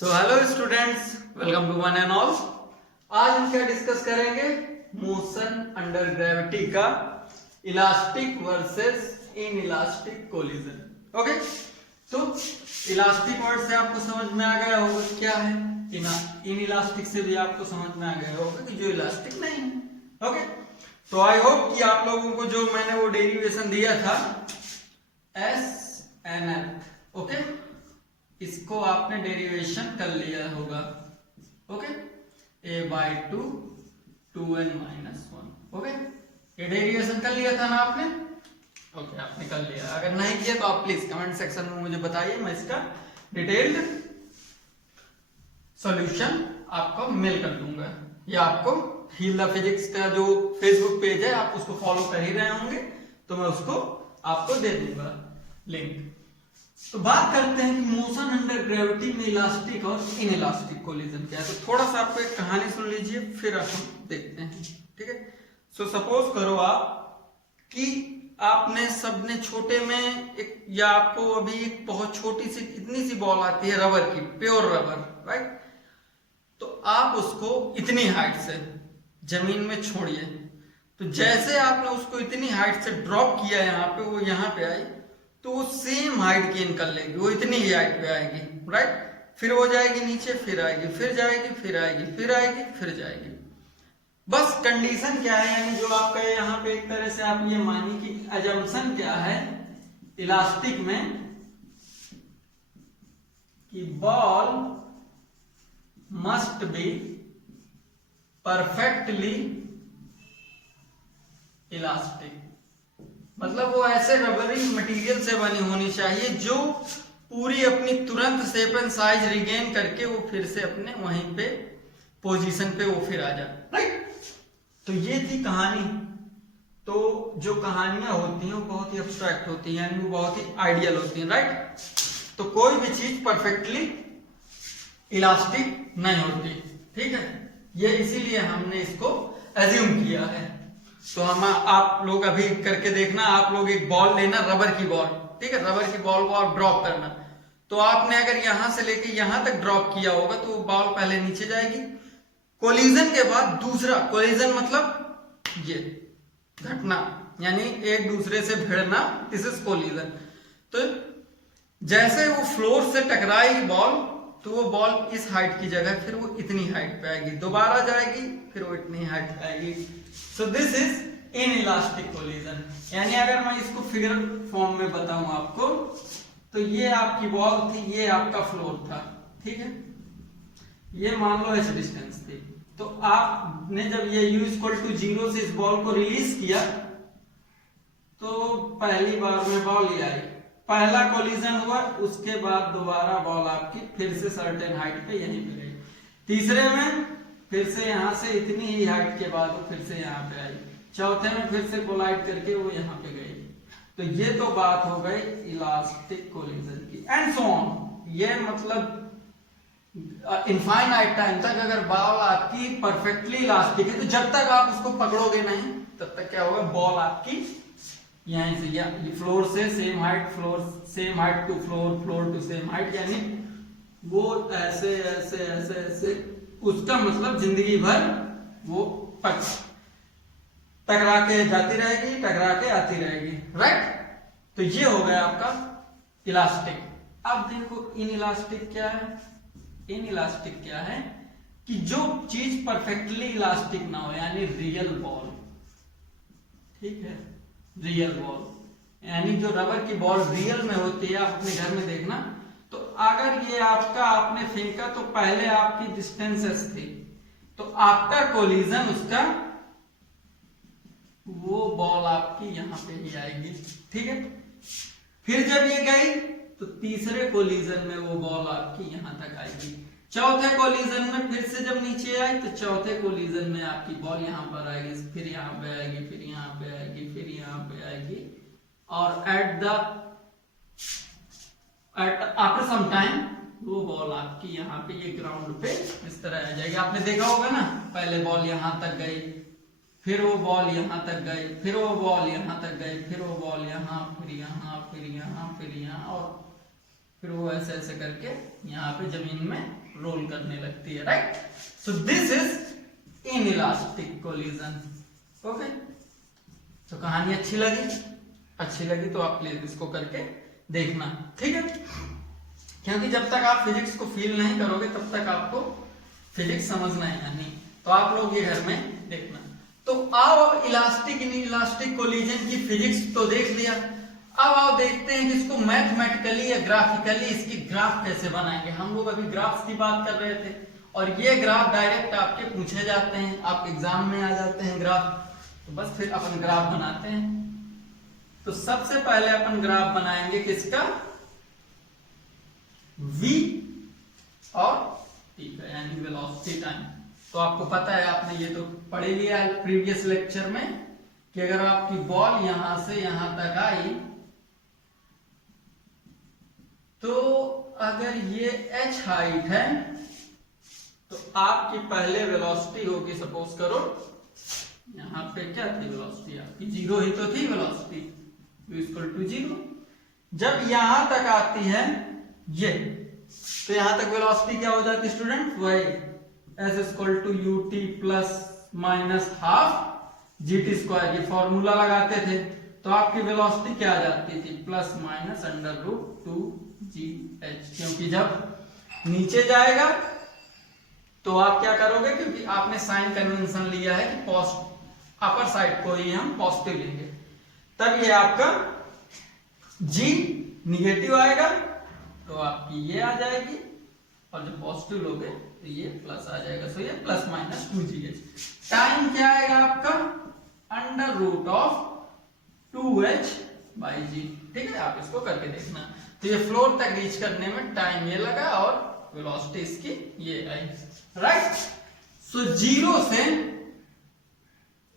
So hello students, welcome to one and all. आज हम क्या डिस्कस करेंगे? मोशन अंडर ग्रेविटी का elastic versus inelastic collision. Okay, तो इलास्टिक वर्ड से आपको समझ में आ गया होगा क्या है, इन इलास्टिक से भी आपको समझ में आ गया होगा कि जो इलास्टिक नहीं है। ओके, तो आई होप कि आप लोगों को जो मैंने वो डेरिवेशन दिया था एस एन एफ, ओके, इसको आपने डेरिवेशन कर लिया होगा। Okay, a by two 2n-1। Okay, ये डेरिवेशन कर लिया था ना आपने? ओके, आपने कर लिया। अगर नहीं किया तो आप प्लीज कमेंट सेक्शन में मुझे बताइए, मैं इसका डिटेल्ड सॉल्यूशन आपको मेल कर दूंगा, या आपको हील द फिजिक्स का जो फेसबुक पेज है आप उसको फॉलो कर ही रहे होंगे तो मैं उसको आपको दे दूंगा लिंक। तो बात करते हैं कि मोशन अंडर ग्रेविटी में इलास्टिक और इन इलास्टिक कोलिजन क्या है। तो थोड़ा सा आपको एक कहानी सुन लीजिए, फिर हम देखते हैं। ठीक है, सो सपोज करो आप कि आपने सबने छोटे में एक, या आपको अभी एक बहुत छोटी सी इतनी सी बॉल आती है रबर की, प्योर रबर, राइट? तो आप उसको इतनी हाइट से जमीन में छोड़िए, तो जैसे आपने उसको इतनी हाइट से ड्रॉप किया यहाँ पे, वो यहाँ पे आई तो वो सेम हाइट गेन कर लेगी, वो इतनी ही हाइट पे आएगी, राइट? फिर वो जाएगी नीचे, फिर आएगी, फिर जाएगी, फिर आएगी, फिर आएगी, फिर जाएगी। बस कंडीशन क्या है, यानी जो आपका यहाँ पे एक तरह से आप ये मानिए कि अजम्पशन क्या है इलास्टिक में कि ball must be perfectly elastic, मतलब वो ऐसे रबरी मटेरियल से बनी होनी चाहिए जो पूरी अपनी तुरंत शेप एंड साइज रिगेन करके वो फिर से अपने वहीं पे पोजीशन पे वो फिर आ जाए, राइट? तो ये थी कहानी। तो जो कहानियां होती हैं वो बहुत ही एब्स्ट्रैक्ट होती हैं, यानी वो बहुत ही आइडियल होती हैं, राइट? तो कोई भी चीज परफेक्टली इलास्टिक नहीं होती, ठीक है? ये इसीलिए हमने इसको एज्यूम किया है। तो हम आप लोग अभी करके देखना, आप लोग एक बॉल लेना, रबर की बॉल, ठीक है? रबर की बॉल को आप ड्रॉप करना, तो आपने अगर यहां से लेके यहां तक ड्रॉप किया होगा तो वो बॉल पहले नीचे जाएगी, कोलिजन के बाद दूसरा कोलिजन, मतलब ये घटना, यानी एक दूसरे से भिड़ना, दिस इज कोलिजन। तो जैसे वो फ्लोर से टकराएगी बॉल तो वो बॉल इस हाइट की जगह फिर वो इतनी हाइट पे आएगी, दोबारा जाएगी, फिर वो इतनी हाइट पे आएगी। सो this is in elastic collision. यानी अगर मैं इसको फिगर फॉर्म में बताऊं आपको, तो ये आपकी बॉल थी, ये आपका फ्लोर था, ठीक है? ये मान लो ऐसे डिस्टेंस थी। तो आपने जब ये u=0 से इस बॉल को रिलीज किया तो पहली बार में बॉल ये आई, पहला कोलिजन हुआ, उसके बाद दोबारा बॉल आपकी फिर से सर्टेन हाइट पे यहीं पे गई, तीसरे में फिर से यहां से इतनी ही हाइट के बाद वो फिर से यहाँ पे आई, चौथे में फिर से कोलाइड करके वो यहाँ पे गई। तो ये तो बात हो गई इलास्टिक कोलिजन की, एंड सो ऑन। ये मतलब इनफाइनाइट टाइम तक अगर बॉल आपकी परफेक्टली इलास्टिक है, तो जब तक आप उसको पकड़ोगे नहीं तब तक क्या होगा, बॉल आपकी यहीं से या फ्लोर से same height, floor same height to floor, floor to same height, यानी वो ऐसे ऐसे ऐसे ऐसे, उसका मतलब जिंदगी भर वो टकरा के जाती रहेगी, टकरा के आती रहेगी, राइट? तो ये हो गया आपका इलास्टिक। अब देखो इन इलास्टिक क्या है? इन इलास्टिक क्या है कि जो चीज परफेक्टली इलास्टिक ना हो, यानी रियल बॉल, ठीक है? रियल बॉल, यानी जो रबर की बॉल रियल में होती है, आप अपने घर में देखना, तो अगर ये आपका आपने फेंका तो पहले आपकी डिस्टेंसेस थी, तो आफ्टर कोलिजन उसका वो बॉल आपकी यहां पे ही आएगी, ठीक है? फिर जब ये गई तो तीसरे कोलिजन में वो बॉल आपकी यहां तक आएगी, चौथे कोलिजन में फिर से जब नीचे आई तो चौथे कोलिजन में आपकी बॉल यहां पर आएगी, फिर यहां पे आएगी, फिर यहां पे आएगी, फिर यहां पे आएगी, और आफ्टर सम टाइम वो बॉल आपकी यहाँ पे ये ग्राउंड पे इस तरह आ जाएगी। आपने देखा होगा ना, पहले बॉल यहां तक गई, फिर वो बॉल यहां तक गई, फिर वो बॉल यहां तक गई, फिर वो बॉल यहां, फिर यहां, फिर यहां, फिर यहां, और फिर वो ऐसे ऐसे करके यहाँ पे जमीन में रोल करने लगती है, right. So this is inelastic collision. Okay, तो कहानी अच्छी लगी तो आप प्लीज इसको करके देखना, ठीक है। क्योंकि जब तक आप फिजिक्स को फील नहीं करोगे तब तक आपको फिजिक्स समझना है नहीं। तो आप लोग ये घर में देखना। तो अब इलास्टिक इन इलास्टिक कोलिजन की फिजिक्स तो देख लिया। अब आप देखते हैं कि इसको मैथमेटिकली या ग्राफिकली इसकी ग्राफ कैसे बनाएंगे। हम लोग अभी ग्राफ्स की बात कर रहे थे और ये ग्राफ डायरेक्ट आपके पूछे जाते हैं, आप एग्जाम में आ जाते हैं ग्राफ। तो बस फिर अपन ग्राफ बनाते हैं। तो सबसे पहले अपन ग्राफ बनाएंगे किसका, v और t का, यानी वेलोसिटी टाइम। तो आपको पता है, आपने ये तो पढ़ लिया है प्रीवियस लेक्चर में कि अगर आपकी बॉल यहां से यहां तक आई तो अगर ये h हाइट है तो आपकी पहले वेलोसिटी होगी, सपोज करो यहां पे क्या थी वेलोसिटी आपकी, 0 ही तो थी वेलोसिटी, u = 0। जब यहां तक आती है ये, तो यहां तक वेलोसिटी क्या हो जाती है स्टूडेंट, वही s = ut ± ½ gt²। ये फॉर्मूला लगाते थे तो आपकी वेलोसिटी क्या आ जाती थी, ±√2gh। क्योंकि जब नीचे जाएगा तो आप क्या करोगे, क्योंकि आपने साइन कन्वेंशन लिया है कि अपर साइड को ही हम पॉजिटिव लेंगे, तब ये आपका g निगेटिव आएगा तो आपकी ये आ जाएगी, और जब पॉजिटिव लोगे तो ये प्लस आ जाएगा। सो ये ±2gh। टाइम क्या आएगा आपका, √2h/g। ठीक है, आप इसको करके देखना। तो ये फ्लोर तक रीच करने में टाइम ये लगा और वेलोसिटी इसकी ये आई, राइट। सो 0 से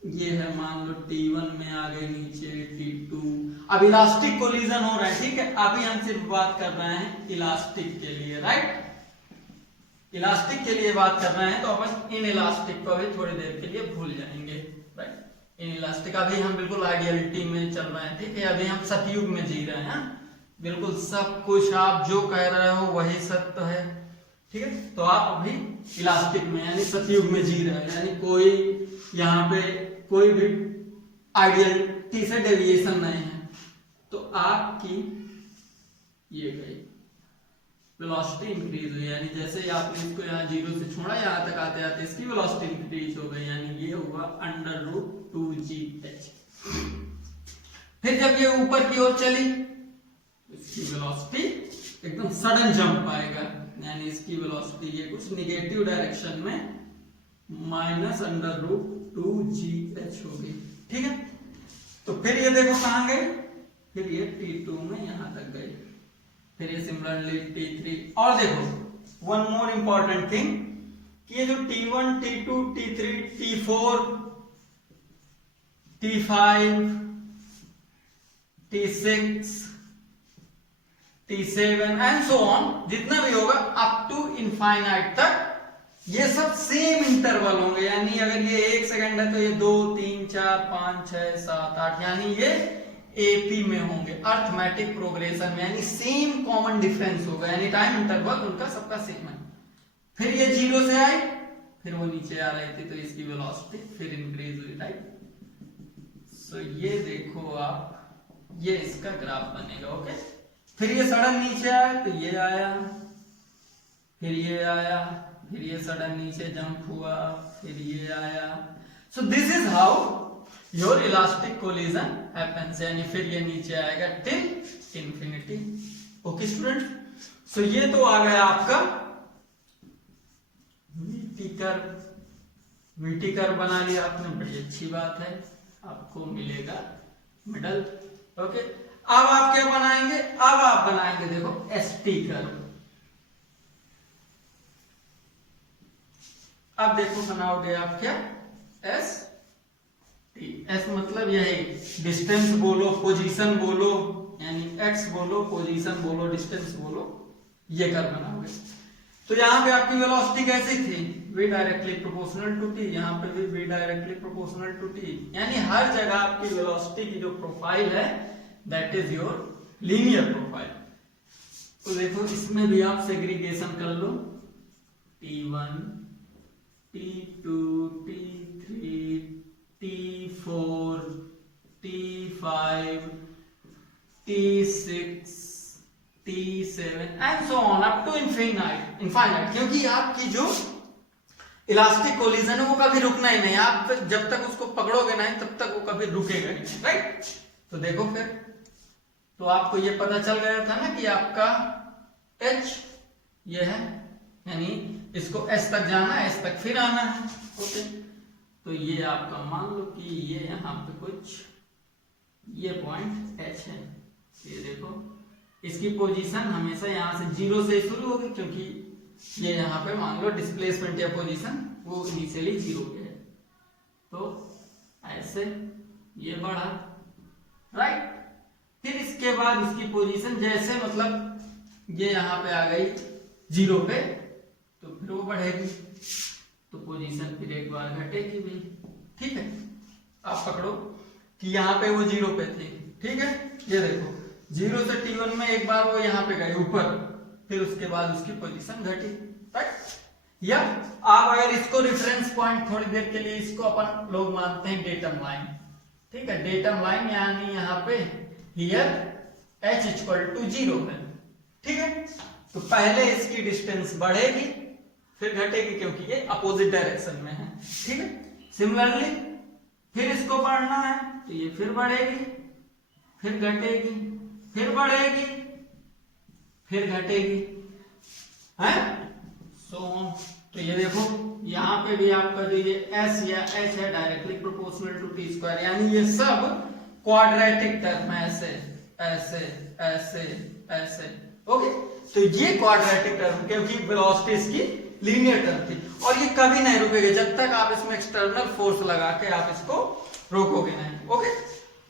ये है, मान लो t1 में आ गए नीचे, t2। अब इलास्टिक कोलिजन हो रहा है, ठीक है। अभी हम सिर्फ बात कर रहे हैं इलास्टिक के लिए, राइट। इलास्टिक के लिए बात कर रहे हैं तो अपन इन इलास्टिक को अभी थोड़ी देर के लिए भूल जाएंगे, राइट। इन इलास्टिक अभी हम बिल्कुल आइडियलिटी में चल रहे हैं, ठीक है। अभी हम सतयुग में जी रहे हैं, बिल्कुल सब कुछ आप जो कह रहे हो वही सत्य है, ठीक है। तो आप अभी इलास्टिक में यानी सतयुग में जी रहे हैं, यानी कोई यहाँ पे कोई भी आइडियलिटी से डेविएशन नहीं है। तो आपकी ये गई वेलोसिटी इंक्रीज हुई, यानी जैसे ही आपने इसको यहाँ 0 से छोड़ा, यहाँ तक आते आते इसकी वेलोसिटी इंक्रीज हो गई, यानी ये हुआ √2gh। फिर जब ये ऊपर की ओर चली इसकी वेलोसिटी एकदम सडन जंप आएगा, यानी इसकी वेलोसिटी ये कुछ निगेटिव डायरेक्शन में -√2gh होगी, ठीक है। तो फिर ये देखो कहां गई, फिर ये t2 में यहां तक गई, फिर ये सिमिलरली t3। और देखो वन मोर इंपॉर्टेंट थिंग कि ये जो t1 t2 t3 t4 t5 t6 t7 and so on, जितना भी होगा अप टू इनफाइनाइट तक, ये सब सेम इंटरवल होंगे। यानी अगर ये 1 सेकंड है तो ये 2 3 4 5 6 7 8, यानी ये एपी में होंगे, अर्थमेटिक प्रोग्रेशन में, यानी सेम कॉमन डिफरेंस होगा, यानी टाइम इंटरवल उनका सबका सेम है। फिर ये 0 से आई, फिर वो नीचे आ रही थी तो इसकी वेलोसिटी फिर इंक्रीज हुई, राइट। सो ये देखो आप, ये इसका ग्राफ बनेगा, ओके। फिर ये सडन नीचे आया तो ये आया, फिर ये आया, फिर ये सडन नीचे जंप हुआ, फिर ये आया। सो this is how your elastic collision happens, यानी फिर ये नीचे आएगा till infinity, okay student. So ये तो आ गया आपका वीटी कर्व बना लिया आपने, बड़ी अच्छी बात है, आपको मिलेगा मेडल, ओके। अब आप क्या बनाएंगे, अब आप बनाएंगे देखो एसटी कर्व। अब देखो बनाओगे आप क्या, एस टी। एस मतलब यही डिस्टेंस बोलो, पोजीशन बोलो, यानी एक्स बोलो, पोजीशन बोलो, डिस्टेंस बोलो, ये कर्व बनाओगे। तो यहाँ पे आपकी वेलोसिटी कैसी थी, v directly proportional to t, यहाँ पे भी v directly proportional to t, यानी हर जगह आपकी वेलोसिटी की जो प्रोफाइल है that is your linear profile. तो देखो इसमें भी आप सेग्रीगेशन कर लो, T1, T2, T3, T4, T5, T6, T7 and so on up to infinite, क्योंकि आपकी जो इलास्टिक कोलिजन है वो कभी रुकना ही नहीं, आप जब तक उसको पकड़ोगे नहीं तब तक वो कभी रुकेगा ही नहीं, राइट। तो देखो फिर, तो आपको ये पता चल गया था ना कि आपका H ये है, यानी इसको S तक जाना है, S तक फिर आना है, ओके। तो ये आपका मान लो कि ये यहाँ पे कुछ ये पॉइंट H है, ये देखो इसकी पोजीशन हमेशा यहाँ से 0 से शुरू होगी, क्योंकि ये यहाँ पे मान लो डिस्प्लेसमेंट या पोजीशन वो इनिशियली 0 पे है, तो ऐसे ये बढ़ा, राइट। फिर इसके बाद इसकी पोजीशन जैसे मतलब ये यहाँ पे आ गई 0 पे, तो फिर वो बढ़ेगी, तो पोजीशन फिर एक बार घटेगी भी, ठीक है। आप पकड़ो कि यहाँ पे वो 0 पे थी, ठीक है। ये देखो 0 से T1 में एक बार वो यहाँ पे गए ऊपर, फिर उसके बाद उसकी पोजीशन घटी, राइट। या आप अगर इसको रेफरेंस पॉइंट थोड़ी देर के लिए इसको अपन लोग मानते हैं डेटम लाइन, ठीक है। डेटम लाइन यानी यहाँ पे हियर H इक्वल टू 0 है, ठीक है। तो पहले इसकी डिस्टेंस बढ़ेगी फिर घटेगी, क्योंकि ये अपोजिट डायरेक्शन में है, ठीक है। सिमिलरली फिर इसको बढ़ना है तो ये फिर बढ़ेगी, फिर घटेगी, फिर बढ़ेगी, फिर घटेगी, है सो। तो ये देखो यहाँ पे भी आपका जो ये S या H है directly proportional to T square, यानी ये सब क्वाड्रेटिक टर्म है, ऐसे ऐसे ऐसे ऐसे, ओके। तो ये क्वाड्रेटिक टर्म, क्योंकि वेलोसिटी इसकी लीनियर टर्म थी, और ये कभी नहीं रुकेगा जब तक आप इसमें एक्सटर्नल फोर्स लगा के आप इसको रोकोगे नहीं, ओके।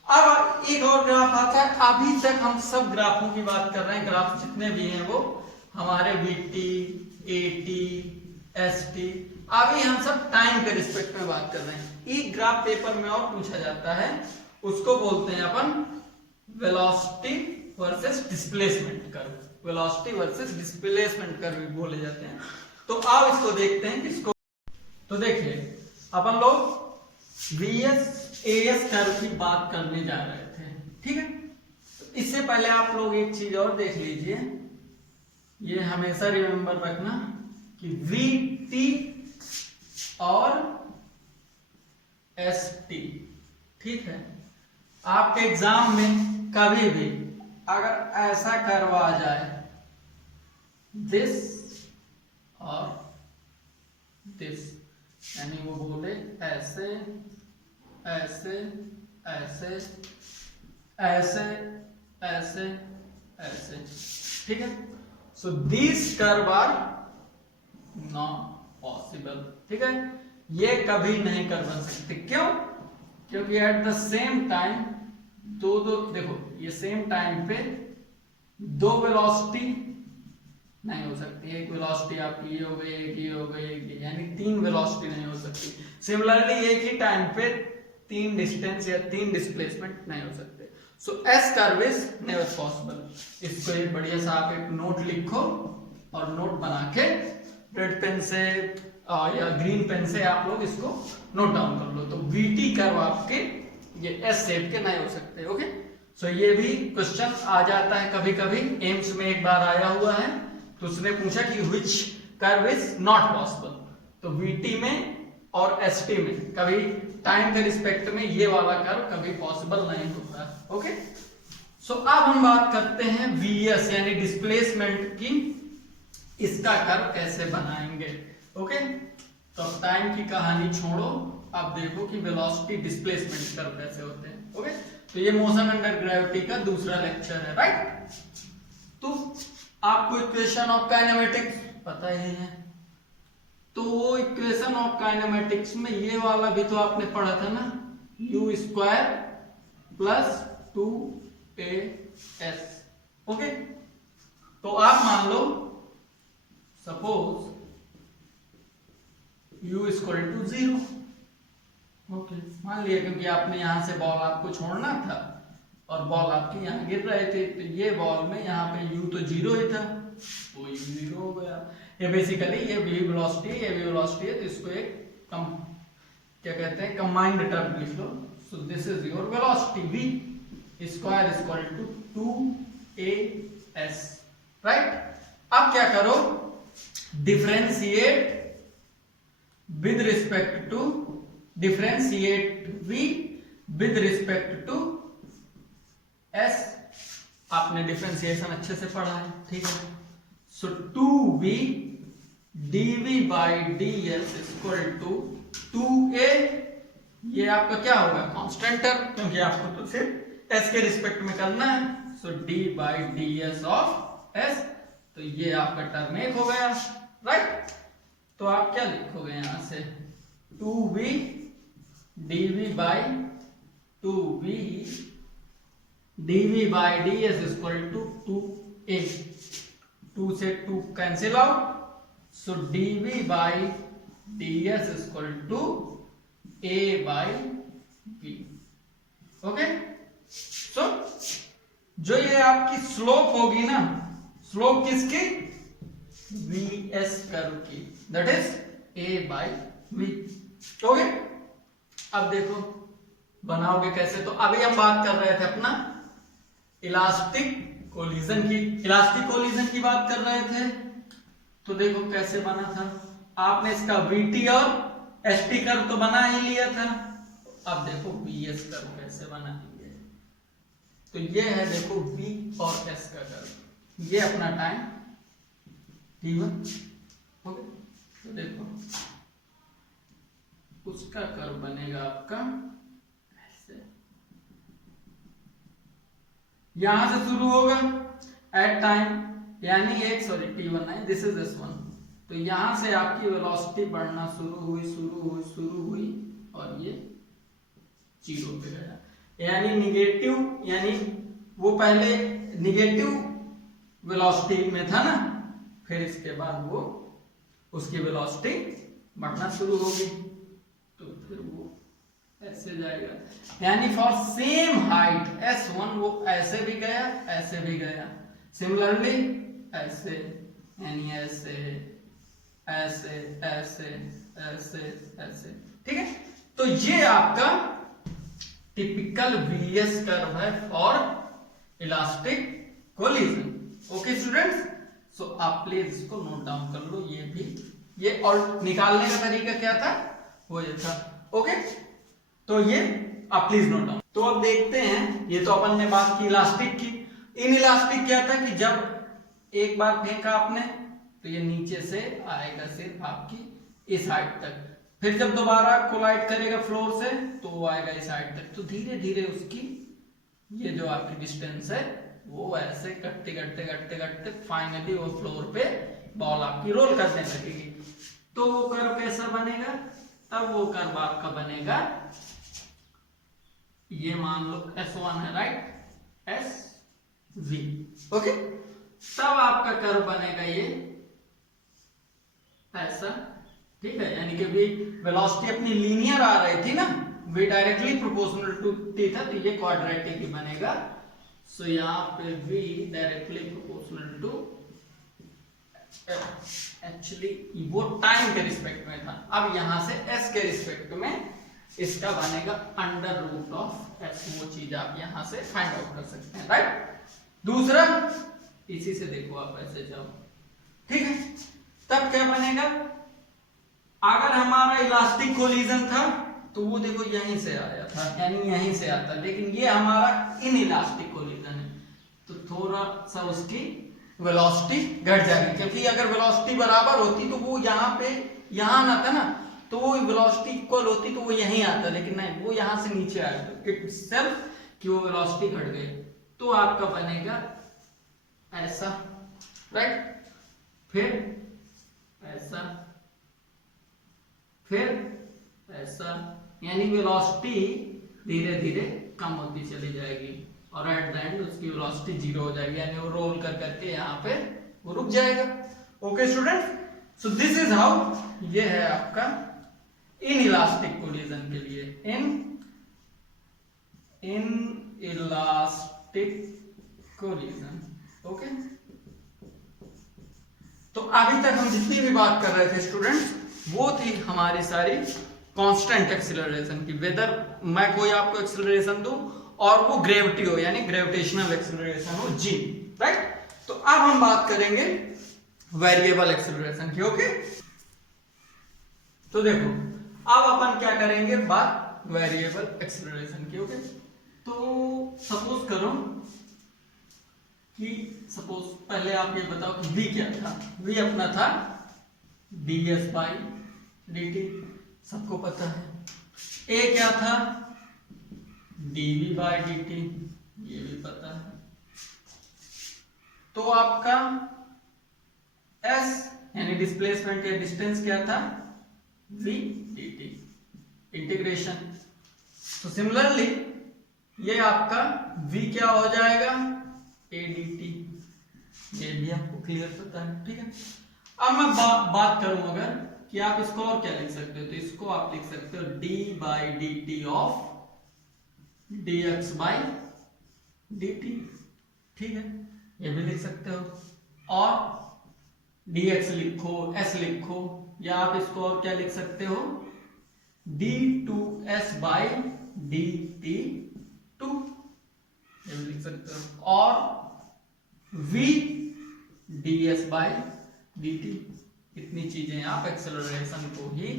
अब एक और ग्राफ आता है, अभी तक हम सब ग्राफों की बात कर रहे हैं, ग्राफ जितने भी हैं वो हमारे VT, AT, ST, अभी हम सब टाइम के रिस्पेक्ट में बात कर रहे हैं। एक ग्राफ पेपर में और पूछा जाता है, उसको बोलते हैं अपन velocity versus displacement curve, velocity versus displacement curve बोले जाते हैं। तो आप इसको देखते हैं किसको, तो देखिए अपन लोग VS AS कर्व की बात करने जा रहे थे, ठीक है। तो इससे पहले आप लोग एक चीज और देख लीजिए, ये हमेशा रिमेंबर रखना कि VT और ST, ठीक है। आपके एग्जाम में कभी भी अगर ऐसा कर्व आ जाए, दिस और दिस, यानी वो बोले ऐसे ऐसे ऐसे ऐसे ऐसे ऐसे, ठीक है। So these curve are not possible, ठीक है। ये कभी नहीं कर बन सकते, क्यों? क्योंकि एट द सेम टाइम दो देखो, ये सेम टाइम पे दो वेलोसिटी नहीं हो सकती, एक वेलोसिटी आपकी ये हो गई, एक ये हो गई, एक ये, यानी तीन वेलोसिटी नहीं हो सकती। सिमिलरली एक ही टाइम पे तीन डिस्टेंस या तीन डिस्प्लेसमेंट नहीं हो सकते। So s curve is never possible. इसको एक बढ़िया सा आप एक नोट लिखो और नोट बना के रेड पेन से या ग्रीन पेन से आप लोग इसको नोट डाउन कर लो। तो वीटी कर्व आपके ये एस शेप के नहीं हो सकते। ओके, सो ये भी क्वेश्चन आ जाता है कभी कभी, एम्स में एक बार आया हुआ है, तो उसने पूछा कि which curve is not possible. तो वीटी में और एसटी में कभी टाइम के रिस्पेक्ट में ये वाला कर्व कभी पॉसिबल नहीं होता। ओके, सो अब हम बात करते हैं वीएस यानी डिस्प्लेसमेंट की, इसका कर्व कैसे बनाएंगे। ओके, तो टाइम की कहानी छोड़ो, आप देखो कि वेलोसिटी डिस्प्लेसमेंट कर्व कैसे होते हैं। ओके, तो ये मोशन अंडर ग्रेविटी का दूसरा लेक्चर है, राइट। तो आपको इक्वेशन ऑफ काइनेमेटिक्स पता ही है, तो इक्वेशन ऑफ काइनेमेटिक्स में ये वाला भी तो आपने पढ़ा था ना, u square plus 2as। Okay, तो आप मान लो suppose u equal to 0। Okay, मान लिया क्योंकि आपने यहां से बॉल आपको छोड़ना था, और बॉल आपकी यहाँ गिर रहे थे, तो ये बॉल में यहाँ पे u तो 0 ही था, वो u 0 हो गया। ये बेसिकली ये v वेलोसिटी है, ये v वेलोसिटी है, तो इसको एक क्या कहते हैं कंबाइंड टर्म लिख लो। So this is your velocity v square is equal to 2as, right. अब क्या करो, differentiate with respect to, differentiate v with respect to s। आपने डिफरेंशिएशन अच्छे से पढ़ा है, ठीक है। So 2v dv by ds equal to 2a, ये आपका क्या होगा कांस्टेंट टर्म, क्योंकि आपको तो सिर्फ s के रिस्पेक्ट में करना है। सो d by ds of s, तो ये आपका टर्म एक हो गया, राइट। तो आप क्या लिखोगे यहां से 2v dv by 2v dv by ds equal to 2a, 2 से 2 cancel out, so dv by ds equal to a by v, okay. So जो ये आपकी स्लोप होगी ना, स्लोप किसकी, vs कर्व की, that is a by v, okay. अब देखो बनाओगे कैसे, तो अभी हम बात कर रहे थे अपना इलास्टिक कोलिजन की, इलास्टिक कोलिजन की बात कर रहे थे। तो देखो कैसे बना था, आपने इसका vt और st कर्व तो बना ही लिया था। अब देखो vs कर्व कैसे बनाएंगे, तो ये है देखो v और s का कर्व, ये अपना टाइम t1, ओके। तो देखो उसका कर्व बनेगा आपका ऐसे, यहां से शुरू होगा एट टाइम, यानी एक सॉरी t1 है, दिस इज s1। तो यहां से आपकी वेलोसिटी बढ़ना शुरू हुई और ये 0 पे गया, यानी निगेटिव, यानी वो पहले निगेटिव वेलोसिटी में था ना, फिर इसके बाद वो उसकी वेलोसिटी बढ़ना शुरू होगी, तो फिर वो ऐसे जाएगा, यानी फॉर सेम हाइट s1 वो ऐसे भी गया, ऐसे भी गया, सिमिलरली ऐसे, यानी ऐसे ऐसे ऐसे ऐसे ऐसे, ठीक है। तो ये आपका टिपिकल vs कर्व है for elastic collision, okay students. So आप प्लीज इसको नोट डाउन कर लो, ये भी, ये और निकालने का तरीका क्या था वो ये था, ओके। तो ये आप प्लीज नोट डाउन। तो अब देखते हैं, ये तो अपन ने बात की इलास्टिक की, इन इलास्टिक क्या था कि जब एक बार फेंका आपने तो ये नीचे से आएगा सिर्फ आपकी इस हाइट तक, फिर जब दोबारा कोलाइड करेगा फ्लोर से तो वो आएगा इस हाइट तक, तो धीरे धीरे उसकी ये जो आपकी डिस्टेंस है वो ऐसे घटते घटते घटते घटते फाइनली वो फ्लोर पे बॉल आपकी रोल करने लगेगी। तो वो कर्व कैसा बनेगा, तब वो कर्व आपका बनेगा, ये मान लो S1 है, राइट, SV, ओके। तब आपका कर्व बनेगा ये ऐसा, ठीक है, यानी कि भी वेलोसिटी अपनी लीनियर आ रही थी ना, v directly proportional to t था, तो ये क्वाड्रेटिक ही बनेगा। सो यहाँ पे v directly proportional to, actually वो टाइम के रिस्पेक्ट में था, अब यहां से s के रिस्पेक्ट में इसका बनेगा अंडर रूट ऑफ s, वो चीज आप यहां से फाइंड आउट कर सकते हैं, राइट। दूसरा इसी से देखो आप ऐसे जाओ, ठीक है, तब क्या बनेगा, अगर हमारा इलास्टिक कोलिजन था तो वो देखो यहीं से आया था, यानी यहीं से आता, लेकिन ये हमारा इन इलास्टिक कोलिजन है, तो थोड़ा सा उसकी वेलोसिटी घट जाएगी, क्योंकि अगर वेलोसिटी बराबर होती तो वो यहाँ पे यहाँ ना था ना, तो वो वेलोसिटी इक्वल होती तो वो यहीं आता, लेकिन नहीं, वो यहाँ से नीचे आया, तो इटसेल्फ कि वो वेलोसिटी घट गई, तो आपका बनेगा ऐसा, राइट, फिर ऐसा, फिर ऐसा, यानी वेलोसिटी धीरे धीरे कम होती चली जाएगी और एट द एंड उसकी वेलोसिटी 0 हो जाएगी, यानी वो रोल कर करके यहाँ पे वो रुक जाएगा, okay student. So this is how, ये है आपका इन इलास्टिक कोलिजन के लिए, इन इलास्टिक कोलिजन। ओके, तो अभी तक हम जितनी भी बात कर रहे थे स्टूडेंट्स, वो थी हमारी सारी कांस्टेंट एक्सीलरेशन की, वेदर मैं कोई आपको एक्सीलरेशन दूं और वो ग्रेविटी हो, यानी ग्रेविटेशनल एक्सीलरेशन हो जी, राइट। तो अब हम बात करेंगे वेरिएबल एक्सीलरेशन की। ओके, तो देखो अब अपन क्या करेंगे, बात वेरिएबल एक्सीलरेशन की। ओके, तो सपोज करो कि सपोज पहले आप ये बताओ कि v क्या था। v अपना था ds बाई dt, सबको पता है। a क्या था dv बाई dt, ये भी पता है। तो आपका s यानी डिस्प्लेसमेंट या डिस्टेंस क्या था, v dt इंटीग्रेशन। तो सिमिलरली ये आपका v क्या हो जाएगा, a dt, ये भी आपको क्लियर पता है, ठीक है। अब मैं बात करूं अगर कि आप इसको और क्या लिख सकते हो, तो इसको आप लिख सकते हो d by D T of dx by dt, ठीक है, ये भी लिख सकते हो। और dx लिखो, s लिखो, या आप इसको और क्या लिख सकते हो, d2s बाई dt2, ये भी लिख सकते हो। और v ds बाई dt, इतनी चीजें आप एक्सेलरेशन को ही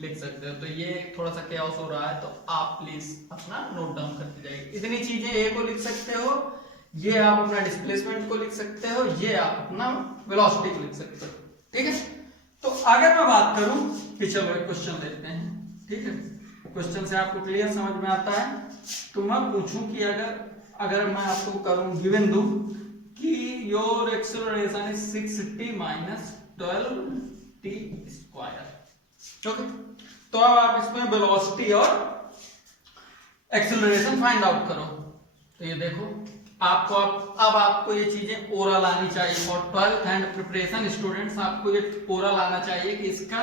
लिख सकते हो। तो ये थोड़ा सा कैओस हो रहा है, तो आप प्लीज अपना नोट डाउन करते जाइए। इतनी चीजें ए को लिख सकते हो, ये आप अपना डिस्प्लेसमेंट को लिख सकते हो, ये आप अपना वेलोसिटी को लिख सकते हो, ठीक है। तो अगर मैं बात करूं कि चलो एक क्वेश्चन देखते हैं, ठीक है। क्वेश्चन से आपको क्लियर समझ में आता है, तो मैं पूछूं कि अगर मैं आपको करूं गिवन दूं कि your acceleration is 6t minus 12t square, okay. तो अब आप इसमें वेलोसिटी और एक्सेलरेशन फाइंड आउट करो। तो ये देखो अब आपको ये चीजें ओरल आनी चाहिए for 12th and preparation students, आपको ये ओरल आना चाहिए कि इसका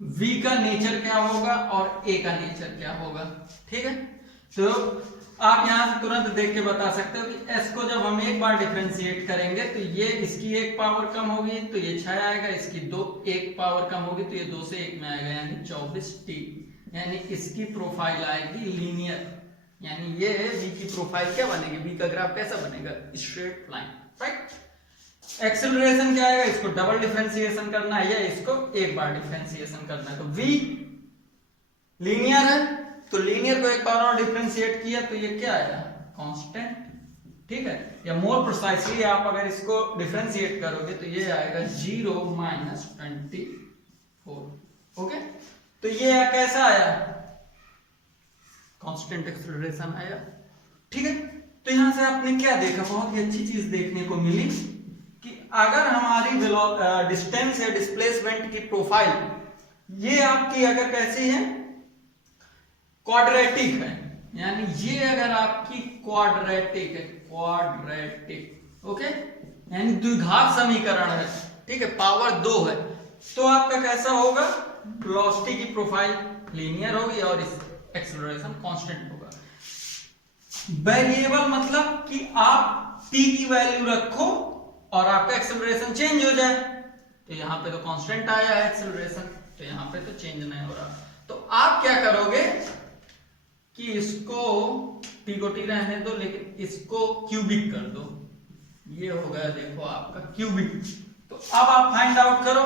v का नेचर क्या होगा और a का नेचर क्या होगा, ठीक है। तो आप यहां से तुरंत देख के बता सकते हो कि s को जब हम एक बार डिफरेंशिएट करेंगे तो ये इसकी एक पावर कम होगी तो ये 6 आएगा, इसकी एक पावर कम होगी तो ये 2 से 1 में आएगा, यानी 24t, यानी इसकी प्रोफाइल आएगी लीनियर, यानी ये v की प्रोफाइल क्या बनेगी, v का ग्राफ कैसा बनेगा, स्ट्रेट लाइन, राइट। एक्सेलरेशन क्या आएगा, इसको डबल डिफरेंशिएशन करना है या इसको एक बार डिफरेंशिएशन करना है। तो v लीनियर है, तो लीनियर को एक बार और डिफरेंशिएट किया तो ये क्या आया, कांस्टेंट, ठीक है। या मोर प्रिसाइसली आप अगर इसको डिफरेंशिएट करोगे तो ये आएगा 0 माइनस 24, ओके। तो ये कैसा आया, कांस्टेंट एक्सेलरेशन आया, ठीक है। तो यहां से आपने क्या देखा, बहुत ही अच्छी चीज देखने को मिली कि अगर हमारी डिस्टेंस या डिस्प्लेसमेंट की प्रोफाइल ये आपकी अगर कैसी है, क्वाड्रेटिक है, यानी ये अगर आपकी क्वाड्रेटिक है, क्वाड्रेटिक, ओके, यानी द्विघात समीकरण है, ठीक है, पावर 2 है, तो आपका कैसा होगा, वेलोसिटी की प्रोफाइल लीनियर होगी और इस एक्सेलरेशन कांस्टेंट होगा। वेरिएबल मतलब कि आप t की वैल्यू रखो और आपका एक्सेलरेशन चेंज हो जाए, तो यहां पे तो कांस्टेंट आया है एक्सेलरेशन, तो यहां पे तो चेंज नहीं हो रहा। तो आप क्या करोगे कि इसको t को t रहने दो, लेकिन इसको क्यूबिक कर दो, ये हो गया देखो आपका क्यूबिक। तो अब आप फाइंड आउट करो।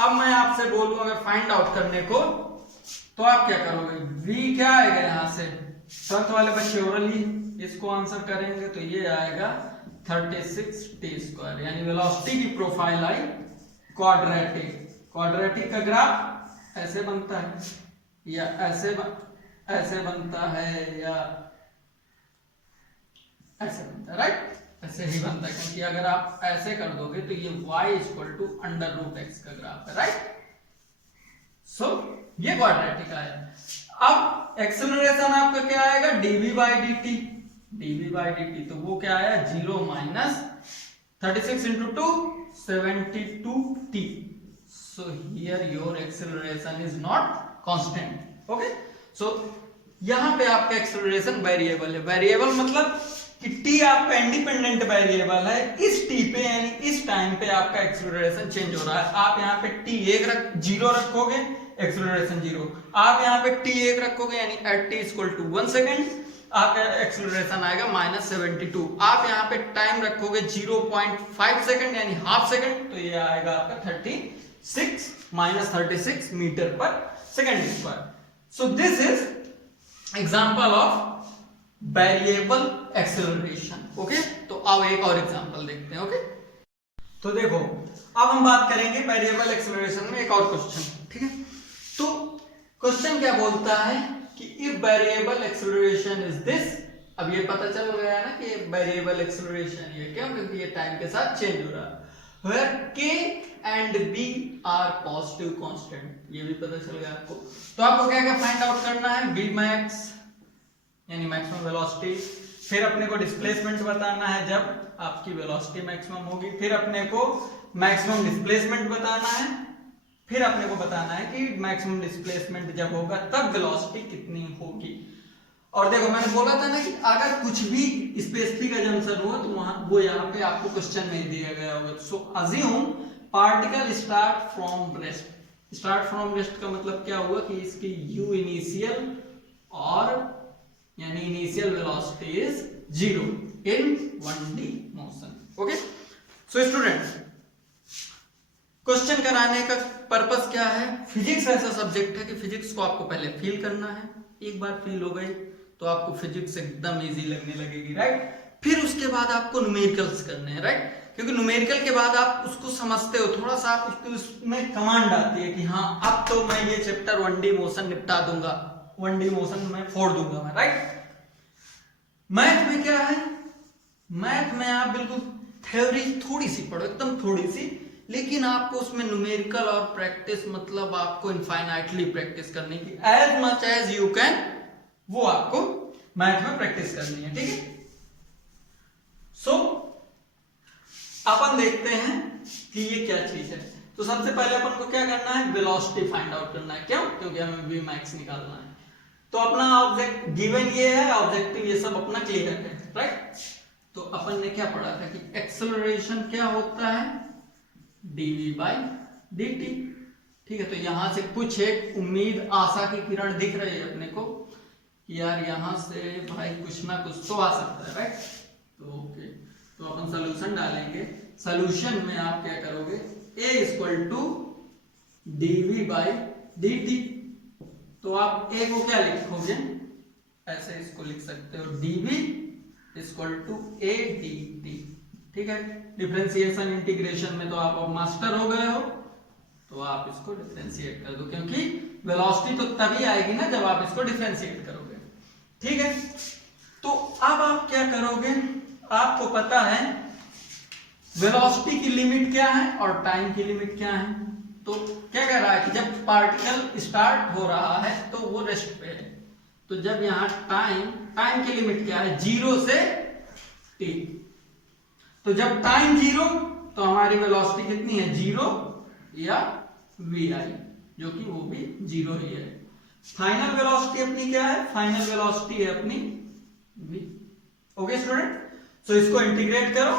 अब मैं आपसे बोलूं अगर फाइंड आउट करने को, तो आप क्या करोगे, v क्या आएगा यहां से, 12th वाले बच्चे ओरली इसको आंसर करेंगे तो ये आएगा 36t स्क्वायर, यानी वेलोसिटी की प्रोफाइल आई क्वाड्रेटिक। क्वाड्रेटिक का ग्राफ ऐसे बनता है या ऐसे बनता है या ऐसे बनता है, राइट, ऐसे ही बनता है, क्योंकि अगर आप ऐसे कर दोगे तो ये y इक्वल टू √x का ग्राफ है, राइट। सो ये क्वाड्रेटिक आया। अब एक्सेलरेशन आपका क्या आएगा, dv by dt, dv by dt, तो वो क्या आया 0 minus 36 into 2 72t, so here your acceleration is not constant, okay, so यहां पे आपका एक्सेलरेशन वेरिएबल है। वेरिएबल मतलब कि t आपका इंडिपेंडेंट वेरिएबल है, इस t पे यानी इस टाइम पे आपका एक्सेलरेशन चेंज हो रहा है। आप यहाँ पे t 0 रखोगे, एक्सेलरेशन 0। आप यहाँ पे t1 रखोगे यानी एट t = 1 सेकेंड, आपका एक्सेलरेशन आएगा -72। आप यहाँ पे टाइम रखोगे 0.5 सेकेंड यानी हाफ सेकेंड, तो ये आएगा आपका 36 -36 मीटर पर second square. So this is example of variable acceleration. Okay, तो अब एक और एग्जांपल देखते हैं। ओके, तो देखो अब हम बात करेंगे वेरिएबल एक्सेलरेशन में एक और क्वेश्चन। ठीक है, तो क्वेश्चन क्या बोलता है कि if variable acceleration is this. अब ये पता चल गया ना कि वेरिएबल एक्सेलरेशन ये क्यों, क्योंकि ये टाइम के साथ चेंज हो रहा है। Where k and b are positive constant, ये भी पता चल गया आपको। तो आपको क्या क्या फाइंड आउट करना है, v max यानी मैक्सिमम वेलोसिटी, फिर अपने को डिस्प्लेसमेंट बताना है जब आपकी वेलोसिटी मैक्सिमम होगी, फिर अपने को मैक्सिमम डिस्प्लेसमेंट बताना है, फिर अपने को बताना है कि मैक्सिमम डिस्प्लेसमेंट जब होगा तब वेलोसिटी कितनी होगी। और देखो मैंने बोला था ना कि अगर कुछ भी स्पेसिफिक अजम्पशन हुआ तो वहां वो यहाँ पे आपको क्वेश्चन में दिया गया होगा। So assume particle start from rest. Start from rest का मतलब क्या हुआ कि इसकी u इनिशियल और यानी initial velocity is 0 in 1D motion. Okay, so students question कराने का पर्पस क्या है, फिजिक्स ऐसा सब्जेक्ट है कि फिजिक्स को आपको पहले फील करना है। एक बार फील हो गई तो आपको फिजिक्स एकदम इजी लगने लगेगी, राइट। फिर उसके बाद आपको न्यूमेरिकल्स करने हैं, राइट, क्योंकि न्यूमेरिकल के बाद आप उसको समझते हो, थोड़ा सा आप उसको उसमें कमांड आती है कि हाँ अब तो मैं ये चैप्टर 1D मोशन निपटा दूंगा, 1D मोशन में फोड़ दूंगा मैं, राइट। मैथ में क्या है, मैथ में आप बिल्कुल थ्योरी थोड़ी सी पढ़ो, एकदम थोड़ी सी, लेकिन आपको उसमें न्यूमेरिकल और प्रैक्टिस मतलब आपको इनफाइनाइटली प्रैक्टिस करने की, as much as you can, वो आपको मैथ में प्रैक्टिस करनी है। ठीक है, सो अपन देखते हैं कि ये क्या चीज है। तो सबसे पहले अपन को क्या करना है, वेलोसिटी फाइंड आउट करना है। क्यों, क्योंकि हमें v max निकालना है। तो अपना ऑब्जेक्ट गिवन ये है, ऑब्जेक्टिव ये सब अपना क्लियर है, राइट। तो अपन ने क्या पढ़ा था कि एक्सेलरेशन क्या होता है, dv/dt। ठीक है, तो यहां से कुछ एक उम्मीद आशा की किरण दिख रही है अपने को कि यार यहां से भाई कुछ ना कुछ तो आ सकता है, राइट। तो ओके, तो अपन सॉल्यूशन डालेंगे। सॉल्यूशन में आप क्या करोगे, a = dv/dt। तो आप a को क्या लिखोगे, ऐसे इसको लिख सकते हो, dv = a dt। ठीक है, डिफरेंशिएशन इंटीग्रेशन में तो आप अब मास्टर हो गए हो, तो आप इसको डिफरेंशिएट कर दो, क्योंकि वेलोसिटी तो तभी आएगी ना जब आप इसको डिफरेंशिएट करोगे। ठीक है, तो अब आप क्या करोगे, आपको पता है वेलोसिटी की लिमिट क्या है और टाइम की लिमिट क्या है। तो क्या कह रहा है कि जब पार्टिकल स्टार्ट हो रहा है तो वो रेस्ट पे है, तो जब यहां टाइम की लिमिट क्या है, 0 से t। तो जब टाइम 0 तो हमारी वेलोसिटी कितनी है, 0 या vi, जो कि वो भी 0 ही है। फाइनल वेलोसिटी अपनी क्या है, फाइनल वेलोसिटी है अपनी v। ओके स्टूडेंट, सो इसको इंटीग्रेट करो,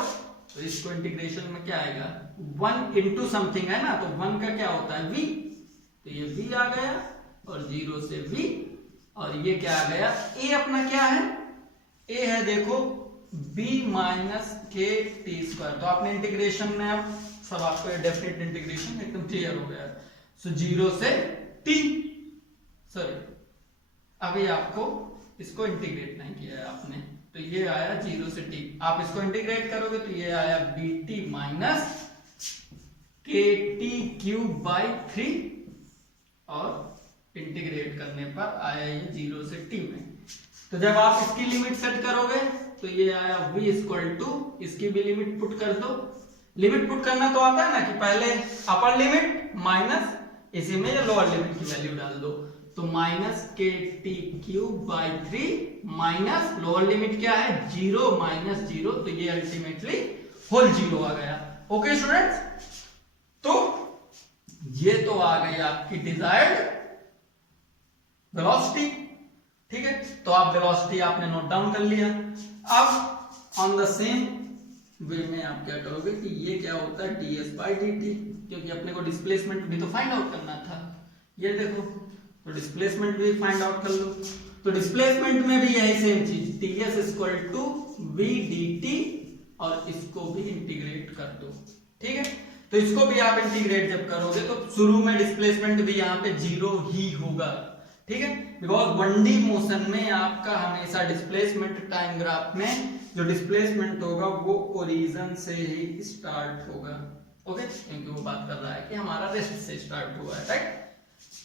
तो इसको इंटीग्रेशन में क्या आएगा, 1 into समथिंग है ना, तो 1 का क्या होता है v, तो ये v आ गया, और 0 से v, और ये क्या आ गया, a अपना क्या है, a है देखो b - kt²। तो आपने इंटीग्रेशन में अब सब आपको डेफिनेट इंटीग्रेशन एकदम क्लियर हो गया है। सो 0 से t, सॉरी अभी आपको इसको इंटीग्रेट नहीं किया है आपने, तो ये आया 0 से t। आप इसको इंटीग्रेट करोगे तो ये आया bt - kt³/3, और इंटीग्रेट करने पर आया ये 0 से t में। तो जब आप इसकी लिमिट सेट करोगे तो ये आया v = इसकी भी लिमिट पुट कर दो। लिमिट पुट करना तो आता है ना कि पहले अपर लिमिट माइनस इसी में या लोअर लिमिट की वैल्यू डाल दो, तो -kt³/3 माइनस लोअर लिमिट क्या है, 0 - 0, तो ये अल्टीमेटली होल 0 आ गया। ओके स्टूडेंट्स, तो ये तो आ गई आपकी डिजायर्ड वेलोसिटी। ठीक है, तो आप वेलोसिटी आपने नोट डाउन कर लिया। अब ऑन द सेम वे में आप क्या करोगे कि ये क्या होता है ds बाई dt, क्योंकि अपने को डिस्प्लेसमेंट भी तो फाइंड आउट करना था। ये देखो, तो डिस्प्लेसमेंट भी फाइंड आउट कर लो। तो डिस्प्लेसमेंट में भी यही सेम चीज ds equal to v dt, और इसको भी इंटीग्रेट कर दो। ठीक है, तो इसको भी आप इंटीग्रेट जब करोगे तो शुरू में डिस्प्लेसमेंट भी यहाँ पे 0 ही होगा। ठीक है, बिकॉज 1D मोशन में आपका हमेशा डिस्प्लेसमेंट टाइम ग्राफ में जो डिस्प्लेसमेंट होगा वो ओरिजिन से ही स्टार्ट होगा। ओके, क्योंकि वो बात कर रहा है कि हमारा रेस्ट से स्टार्ट हुआ है, राइट।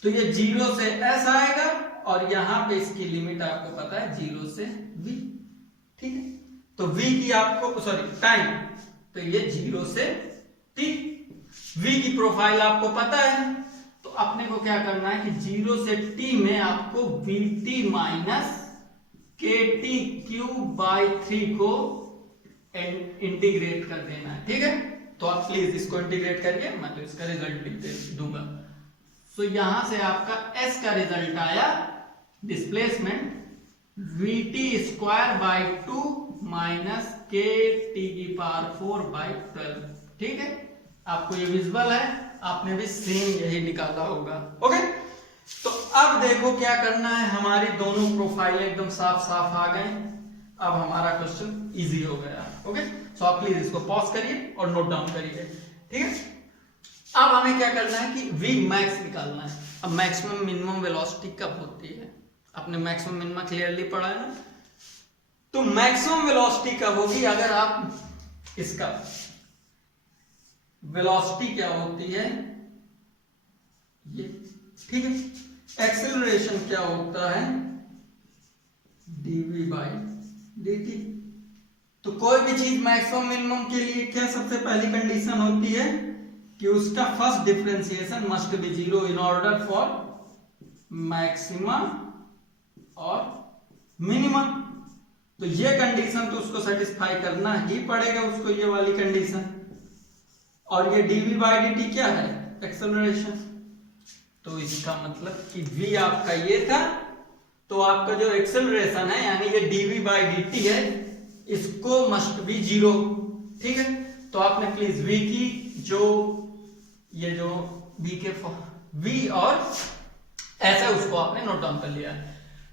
तो ये 0 से s आएगा, और यहाँ पे इसकी लिमिट आपको पता है 0 से v। ठीक है, तो v की आपको सॉरी टाइम, तो ये 0 से t। v की प्रोफाइल आपको पता है, तो अपने को क्या करना है कि 0 से t में आपको vt minus kt cube by 3 को इंटीग्रेट कर देना है। ठीक है, तो आप प्लीज इसको इंटीग्रेट करके मैं तो इसका रिजल्ट भी दे दूंगा। तो यहां से आपका s का रिजल्ट आया displacement vt square by 2 minus kt की पावर 4 बाई 12। ठीक है, आपको ये विजुअल है, आपने भी सेम यही निकाला होगा। ओके, तो अब देखो क्या करना है, हमारी दोनों प्रोफाइल एकदम साफ साफ आ गए। अब हमारा क्वेश्चन इजी हो गया। ओके, सो आप प्लीज इसको पॉज करिए और नोट डाउन करिए। ठीक है, अब हमें क्या करना है कि v मैक्स निकालना है। अब मैक्सिमम मिनिमम वेलोसिटी कब होती है, आपने मैक्सिमम मिनिमम क्लियरली पढ़ा है ना। तो मैक्सिमम वेलोसिटी कब होगी, अगर आप इसका वेलोसिटी क्या होती है ये, ठीक है, एक्सेलरेशन क्या होता है dv बाई dt। तो कोई भी चीज मैक्सिमम मिनिमम के लिए क्या सबसे पहली कंडीशन होती है कि उसका first differentiation must be 0 in order for maximum और मिनिमम। तो ये कंडीशन तो उसको सेटिस्फाई करना ही पड़ेगा उसको, ये वाली कंडीशन। और ये dv बाई dt क्या है, एक्सेलरेशन। तो इसका मतलब कि v आपका ये था, तो आपका जो एक्सेलरेशन है यानी ये dv बाई dt है, इसको मस्ट बी 0। ठीक है, तो आपने प्लीज v की जो ये जो v के v और ऐसा उसको आपने नोट डाउन कर लिया।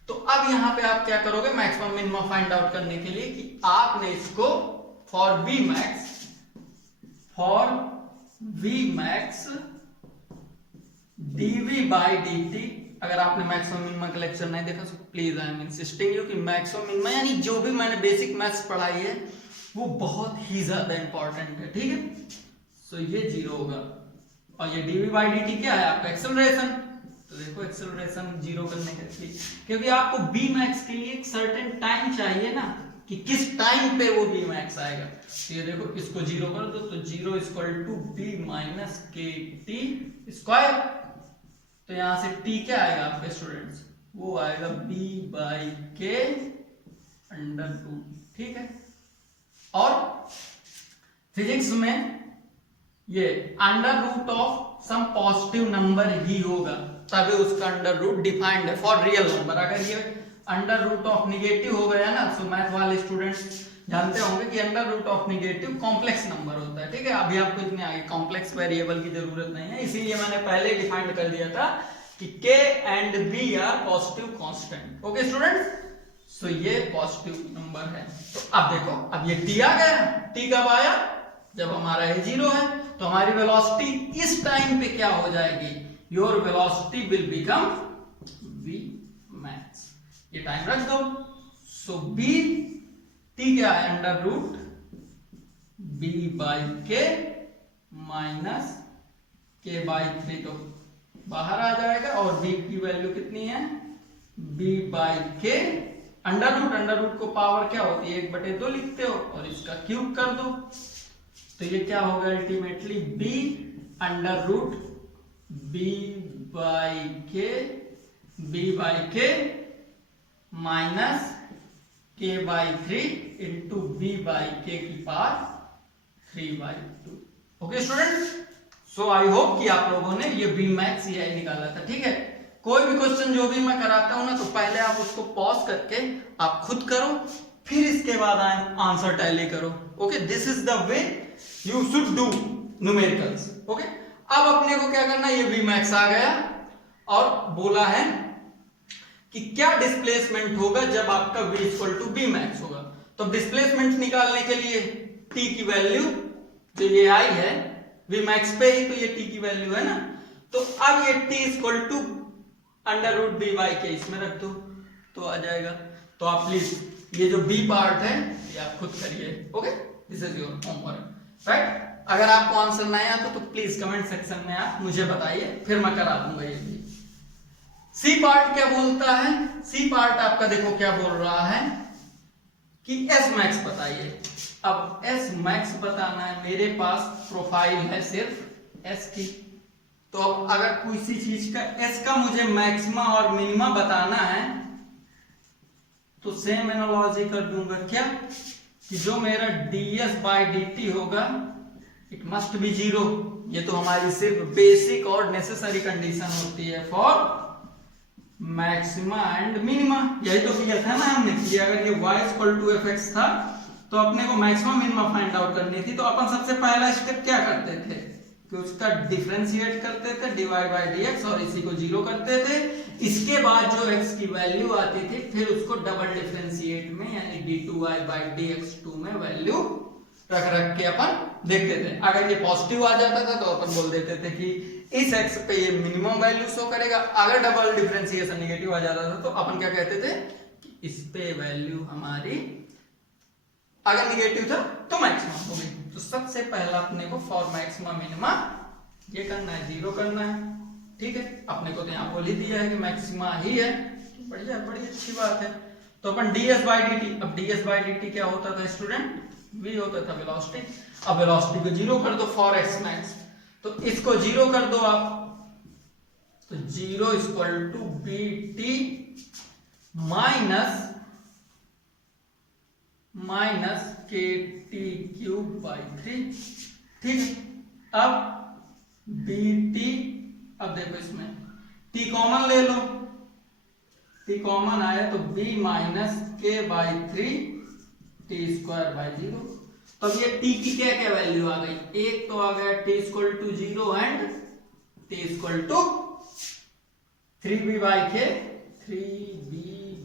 तो अब यहां पे आप क्या करोगे मैक्सिमम मिनिमम फाइंड आउट करने के लिए कि आपने इसको for v max dv by dt, अगर आपने मैक्सिमम मिनिमम का लेक्चर नहीं देखा तो please I am insisting you कि मैक्सिमम मिनिमम यानी जो भी मैंने बेसिक मैथ्स पढ़ाई है वो बहुत ही ज्यादा इंपॉर्टेंट है। ठीक है, सो ये 0 होगा, और ये dv बाई dt क्या है आपका एक्सेलरेशन। तो देखो एक्सेलरेशन 0 करने के लिए, क्योंकि आपको b मैक्स के लिए एक सर्टेन टाइम चाहिए ना कि किस टाइम पे वो b मैक्स आएगा। तो ये देखो इसको 0 कर दो, तो 0 equal to b minus kt square. तो यहां से t क्या आएगा आपके स्टूडेंट्स, वो आएगा b by k under root. ठीक है, और फिजिक्स में ये under root of some positive number ही होगा, तभी उसका अंडर रूट डिफाइंड है फॉर रियल नंबर। अगर ये अंडर रूट ऑफ निगेटिव हो गया ना, सो मैथ वाले स्टूडेंट्स जानते होंगे कि under root of negative complex number होता है। ठीक है, अभी आपको इतने आगे कॉम्प्लेक्स वेरिएबल की जरूरत नहीं है, इसीलिए मैंने पहले डिफाइंड कर दिया था कि k and b are positive constant. Okay students, so ये पॉजिटिव नंबर है। तो अब देखो, अब ये t आ गया, t कब आया, जब हमारा ये 0 है। तो हमारी वेलोसिटी इस टाइम पे क्या हो जाएगी, your velocity will become v max. ये टाइम रख दो, सो b t क्या है under root b by k minus k by 3 तो बाहर आ जाएगा, और b की वैल्यू कितनी है b by k under root को पावर क्या होती है 1/2 लिखते हो, और इसका क्यूब कर दो। तो ये क्या होगा ultimately b under root b by k minus k by 3 into b by k की power 3/2। Okay student, so I hope कि आप लोगों ने ये b मैक्स यही निकाला था। ठीक है, कोई भी क्वेश्चन जो भी मैं कराता हूं ना, तो पहले आप उसको पॉज करके आप खुद करो, फिर इसके बाद आंसर टैली करो। Okay, this is the way you should do numericals. Okay, अब अपने को क्या करना है, ये वी मैक्स आ गया और बोला है कि क्या डिस्प्लेसमेंट होगा जब आपका v equal to B max होगा। तो डिस्प्लेसमेंट निकालने के लिए t की वैल्यू जो ये आई है v मैक्स पे ही, तो ये t की वैल्यू है ना, तो अब ये t equal to under root B by K इसमें रख दो तो आ जाएगा। तो आप प्लीज ये जो b पार्ट है ये आप खुद करिए। Okay, this is your homework, right. अगर आपको आंसर नहीं आता तो प्लीज कमेंट सेक्शन में आप मुझे बताइए, फिर मैं करा दूंगा ये भी। सी पार्ट क्या बोलता है, सी पार्ट आपका देखो क्या बोल रहा है कि एस मैक्स बताइए। अब एस मैक्स बताना है, मेरे पास प्रोफाइल है सिर्फ एस की, तो अब अगर किसी चीज का एस का मुझे मैक्सिमा और मिनिमा बताना है तो सेम एनालॉजी कर दूंगा क्या, कि जो मेरा ds बाई dt होगा इट मस्ट बी जीरो। ये तो हमारी सिर्फ बेसिक और नेसेसरी कंडीशन होती है फॉर मैक्सिमा एंड मिनिमा। यही तो किया था ना हमने कि अगर ये y इक्वल टू fx था तो अपने को मैक्सिमा मिनिमा फाइंड आउट करनी थी, तो अपन सबसे पहला स्टेप क्या करते थे कि उसका डिफरेंशिएट करते थे dy बाई dx और इसी को जीरो करते थे। इसके बाद जो x की वैल्यू आती थी फिर उसको डबल डिफरेंशिएट में यानी d2y बाई dx2 में वैल्यू रख रख के अपन देखते थे। अगर ये पॉजिटिव आ जाता था तो अपन बोल देते थे कि इस x पे ये मिनिमम वैल्यू शो करेगा। अगर डबल डिफरेंशिएशन नेगेटिव आ जाता था तो अपन क्या कहते थे कि इस पे वैल्यू हमारी अगर नेगेटिव था तो मैक्सिमम हो गई। तो सबसे पहला अपने को फॉर मैक्सिमम मिनिमा ये करना है, जीरो करना है। ठीक है, अपने को तो यहाँ बोल ही दिया है कि मैक्सिमा ही है, बढ़िया, बड़ी अच्छी बात है। तो अपन ds बाई dt, अब ds बाई dt क्या होता था स्टूडेंट, v होता था वेलोसिटी। अब वेलोसिटी को जीरो कर दो फॉर x मैक्स, तो इसको जीरो कर दो आप, तो zero equal to B T minus K T cube by 3। ठीक है, अब बी टी, अब देखो इसमें t कॉमन ले लो, t कॉमन आया तो b माइनस के बाई 3 टी स्क्वायर बाई 0। तो अब ये t की क्या क्या वैल्यू आ गई, एक तो आ गया t equal to 0 and t equal to 3b by K, 3b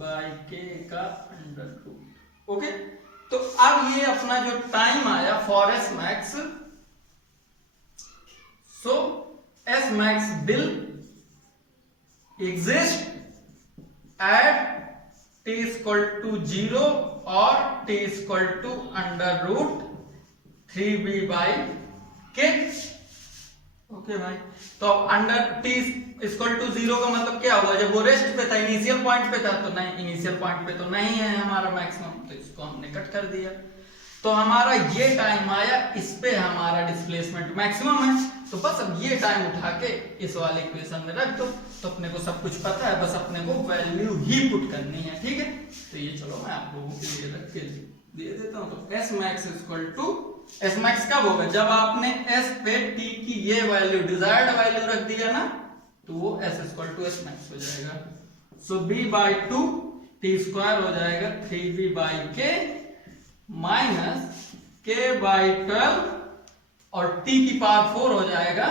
by K का अंडर रूट। ओके, तो अब ये अपना जो टाइम आया for S max, so S max will exist at t equal to 0 और t equal to under root 3b by K. Okay भाई, तो अब अंडर t इक्वल टू 0 का मतलब क्या हुआ, जब वो रेस्ट पे था, इनिशियल पॉइंट पे था, तो नहीं, इनिशियल पॉइंट पे तो नहीं है हमारा मैक्सिमम, तो इसको हमने कट कर दिया। तो हमारा ये टाइम आया, इस पे हमारा डिस्प्लेसमेंट मैक्सिमम है, तो बस अब ये टाइम उठा के इस वाले इक्वेशन में रख दो, तो अपने को सब कुछ पता है, बस अपने को वैल्यू ही पुट करनी है। ठीक है, तो ये चलो मैं आप लोगों के लिए रख के दे देता हूं। तो S max equal to, S max कब होगा, जब आपने एस पे टी की ये वैल्यू डिजायर्ड वैल्यू रख दिया ना, तो वो S equal to S max हो जाएगा। So B by 2 T square हो जाएगा 3b बाई के माइनस के बाई 12 और t की पावर 4 हो जाएगा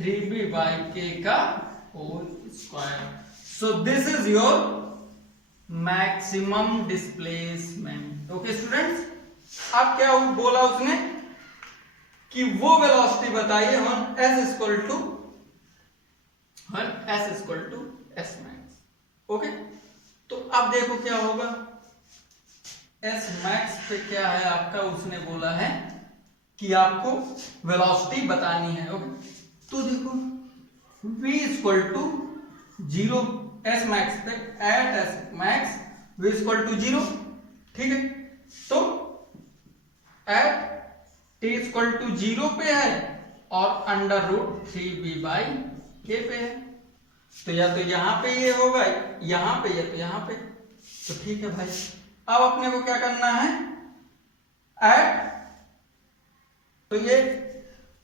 3b बाई के का whole square. So this is your maximum displacement. Okay students, अब क्या बोला उसने कि वो वेलोसिटी बताइए on S equal to S max. Okay, तो अब देखो क्या होगा, एस मैक्स पे क्या है आपका, उसने बोला है कि आपको वेलोसिटी बतानी है। ओके, तो देखो v equal to 0 s max पे, at s max v equal to 0। ठीक है, तो एट t इक्वल टू 0 पे है और अंडर रूट 3b बाई के पे है, तो या तो यहां पे ये होगा, यहां पे या तो यहां पे। तो ठीक है भाई, अब अपने को क्या करना है, एट, तो ये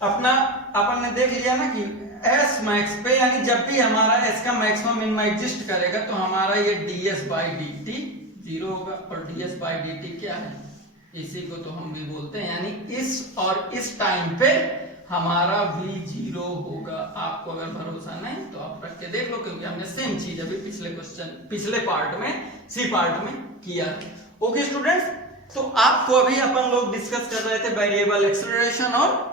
अपना अपन ने देख लिया ना कि एस मैक्स पे, यानी जब भी हमारा एस का मैक्सिमम मिनिमम एग्जिस्ट करेगा तो हमारा ये ds by D T zero होगा, और ds बाई डी टी क्या है, इसी को तो हम भी बोलते हैं, यानी इस और इस टाइम पे हमारा v जीरो होगा। आपको अगर भरोसा नहीं तो आप रख के देख लो, क्योंकि हमने सेम चीज अभी पिछले पार्ट में सी पार्ट में किया। ओके स्टूडेंट्स, तो आपको अभी अपन लोग डिस्कस कर रहे थे वेरिएबल एक्सेलरेशन, और